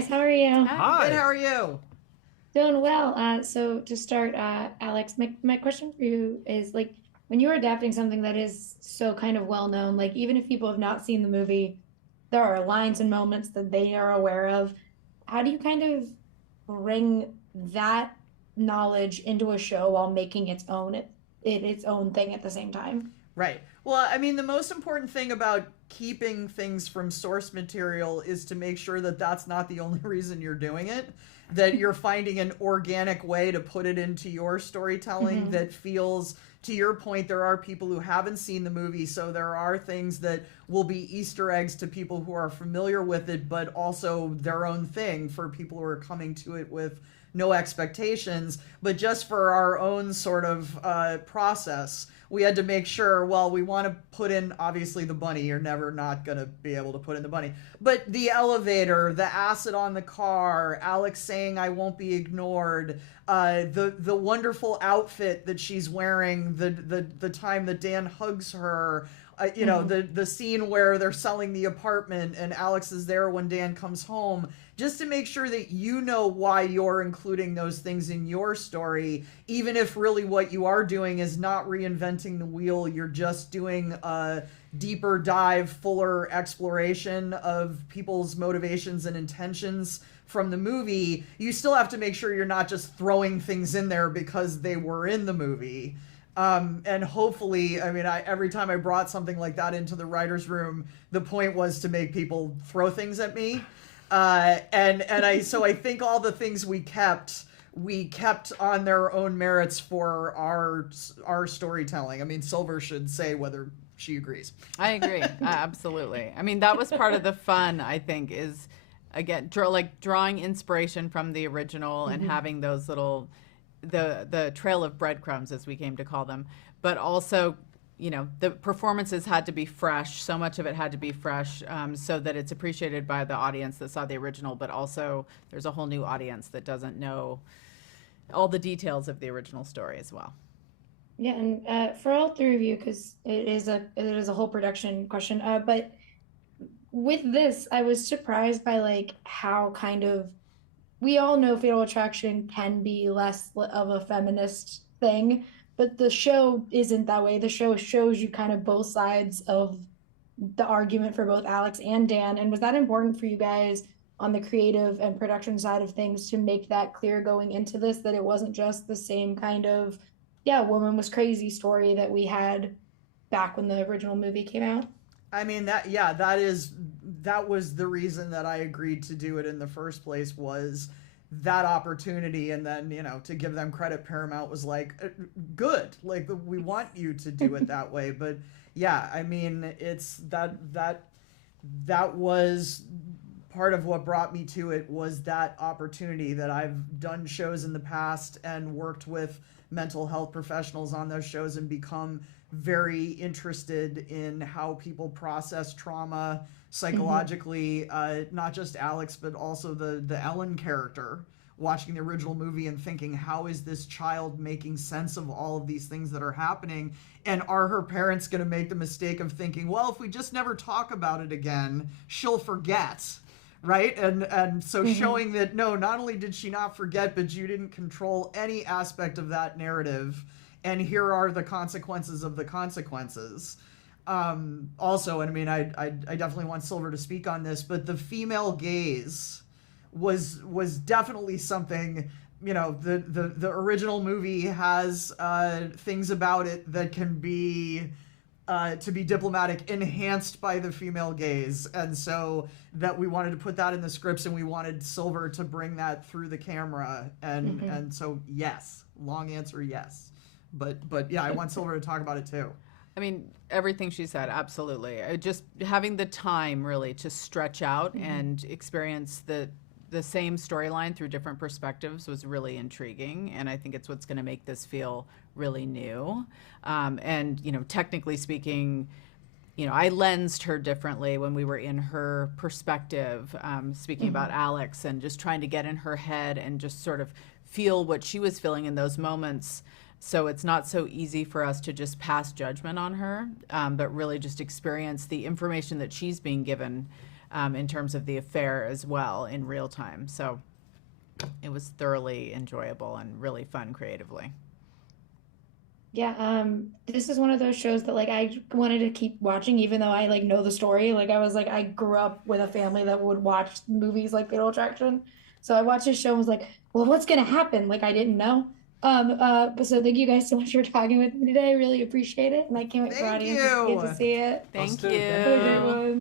guys. How are you? Good. Hi. How are you? Doing well. So to start, Alex, my question for you is like when you're adapting something that is so kind of well known, like even if people have not seen the movie, there are lines and moments that they are aware of. How do you kind of bring that knowledge into a show while making its own thing at the same time? Right. Well, I mean, the most important thing about keeping things from source material is to make sure that that's not the only reason you're doing it, that you're finding an organic way to put it into your storytelling Hmm. that feels, to your point, there are people who haven't seen the movie, so there are things that will be Easter eggs to people who are familiar with it, but also their own thing for people who are coming to it with no expectations. But just for our own sort of process, we had to make sure, well, we want to put in, obviously, the bunny. You're never not going to be able to put in the bunny. But the elevator, the acid on the car, Alex saying, I won't be ignored, the wonderful outfit that she's wearing, the time that Dan hugs her, the scene where they're selling the apartment and Alex is there when Dan comes home, just to make sure that you know why you're including those things in your story, even if really what you are doing is not reinventing the wheel. You're just doing a deeper dive, fuller exploration of people's motivations and intentions from the movie. You still have to make sure you're not just throwing things in there because they were in the movie. And hopefully, I mean, every time I brought something like that into the writer's room, the point was to make people throw things at me. So I think all the things we kept on their own merits for our storytelling. I mean, Silver should say whether she agrees. I agree. Absolutely. I mean, that was part of the fun, I think, is again, drawing inspiration from the original and having those little, the trail of breadcrumbs, as we came to call them, but also, the performances had to be fresh. So much of it had to be fresh, so that it's appreciated by the audience that saw the original, but also there's a whole new audience that doesn't know all the details of the original story as well. Yeah, and for all three of you, because it is a whole production question. But with this, I was surprised by like how kind of we all know Fatal Attraction can be less of a feminist thing, but the show isn't that way. The show shows you kind of both sides of the argument for both Alex and Dan. And was that important for you guys on the creative and production side of things to make that clear going into this, that it wasn't just the same kind of, yeah, woman was crazy story that we had back when the original movie came out? I mean, that was the reason that I agreed to do it in the first place, was that opportunity. And then, to give them credit, Paramount was like, good, like, we want you to do it that way. But yeah, I mean, it's that was part of what brought me to it, was that opportunity that I've done shows in the past and worked with mental health professionals on those shows and become very interested in how people process trauma psychologically. Not just Alex, but also the Ellen character, watching the original movie and thinking, how is this child making sense of all of these things that are happening? And are her parents going to make the mistake of thinking, well, if we just never talk about it again, she'll forget? Right. And so showing that, no, not only did she not forget, but you didn't control any aspect of that narrative. And here are the consequences of the consequences. Also, and I mean, I definitely want Silver to speak on this, but the female gaze was definitely something. The original movie has things about it that can be, to be diplomatic, enhanced by the female gaze. And so that we wanted to put that in the scripts, and we wanted Silver to bring that through the camera. And so, yes, long answer, yes. But yeah, I want Silver to talk about it too. I mean, everything she said, absolutely. Just having the time really to stretch out and experience the same storyline through different perspectives was really intriguing, and I think it's what's going to make this feel really new. And technically speaking, I lensed her differently when we were in her perspective, speaking about Alex and just trying to get in her head and just sort of feel what she was feeling in those moments. So it's not so easy for us to just pass judgment on her, but really just experience the information that she's being given, in terms of the affair as well in real time. So it was thoroughly enjoyable and really fun creatively. Yeah, this is one of those shows that like I wanted to keep watching even though I like know the story. Like I was like I grew up with a family that would watch movies like Fatal Attraction. So I watched this show and was like, well, what's gonna happen? Like I didn't know. But so thank you guys so much for talking with me today. I really appreciate it. And I can't wait for Thank audiences to get to you. see it. Thank Us too. Thank Have a great you. you. one.